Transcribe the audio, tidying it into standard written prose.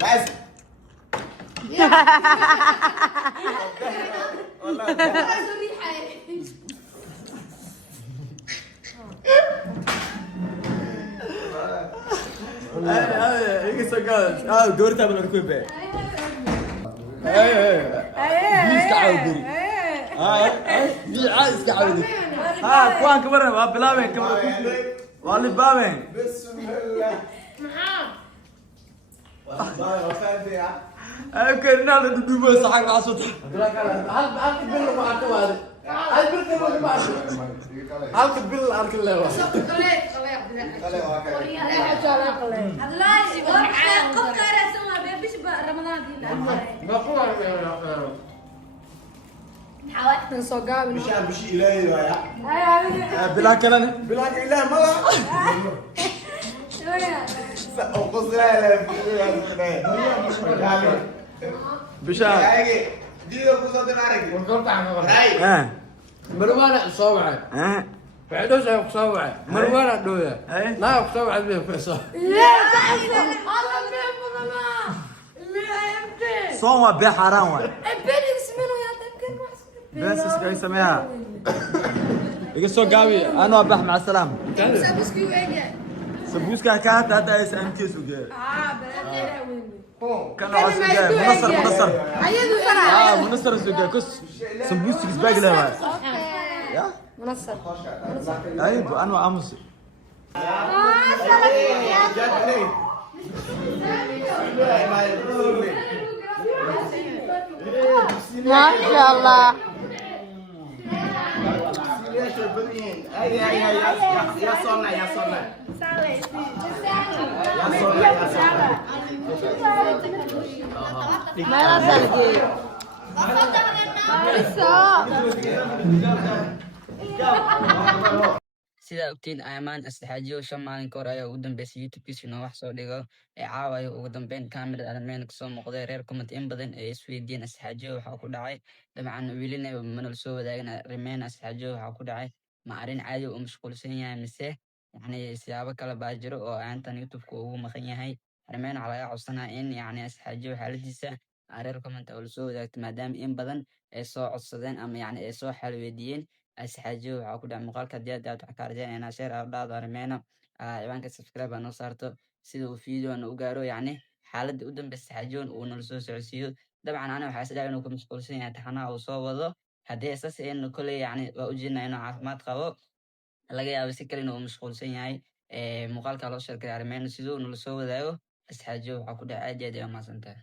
بس ايه سجلت دورتها بالركوب بيس كعودي بي عايز كعودي كوان كبرنا بلابين كبرنا والله بابين بسم الله والله وفاء فيها يمكن نال ندوب صحك عصوت هل تبل ما أتوارد هل تبل ما أتوارد هل تبل أرك الله مش إلهي يا بلا كلام بلا إله ما وقص لا بشار دي قصة تنارك وقلت عنه مروان صوعه بعدوش صوعه مروان دوله لا صوعه به فيصل صوما بحرام وين بس اسمه سميها يقصوا قوي انا وبح مع السلامه سبوسكا كات هذا اس ام كي سوق كان عاصم منصر منصر سوق كس سبوسك باقي له يا منصر ايوه انا امس ما شاء الله يا صنع يا صنع ما نزل sida ogtiin aymaan asxaajiyo shan maalin ka hor ayaa ugu dambeysay youtube-kiisa inoo wax soo dhigo ee caawayo ugu dambeyn kamerada armeen kasoo muuqday reer comment in badan ee isweydiiyeen asxaajiyo waxaa ku dhacay dabcan wiilina manal soo wadaagan rimeen asxaajiyo waxaa ku dhacay ma arrin caadi uu mashquulsan yahay mise yacni siyaabo kale baa jiro oo aantan youtube-ka ugu maqan yahay rimeen waxaa laga codsanaa in yacni asxaajiyo xaaladiisa reer comment oo lasoo wadaagto maadaama in badan ay soo codsadeen ama yacni ay soo xal weydiiyeen asxaajiyo waxaa ku dhaca muuqaalka haddii aad waxaa ka arjeen inaa sheer aa dhaado arrimeena ciwaanka subscribe aa noo saarto sida uu fiideoana u gaaro yacni xaaladda u dambeysa asxaajiyoon uu nala soo socodsiiyo dabcan aniga waxaa isdhaca inuu ku mashquulsan yahay taxanaha uu soo wado haddii isas aynu koley yacni waa ujeednaa inuu caafimaad qabo laga yaabo si kale inuu mashquulsan yahay muuqaalka loo sheergay arrimeena siduu nala soo wadaago asxaajiyo waxaa ku dhaca aad iyo aad ay umahadsantahay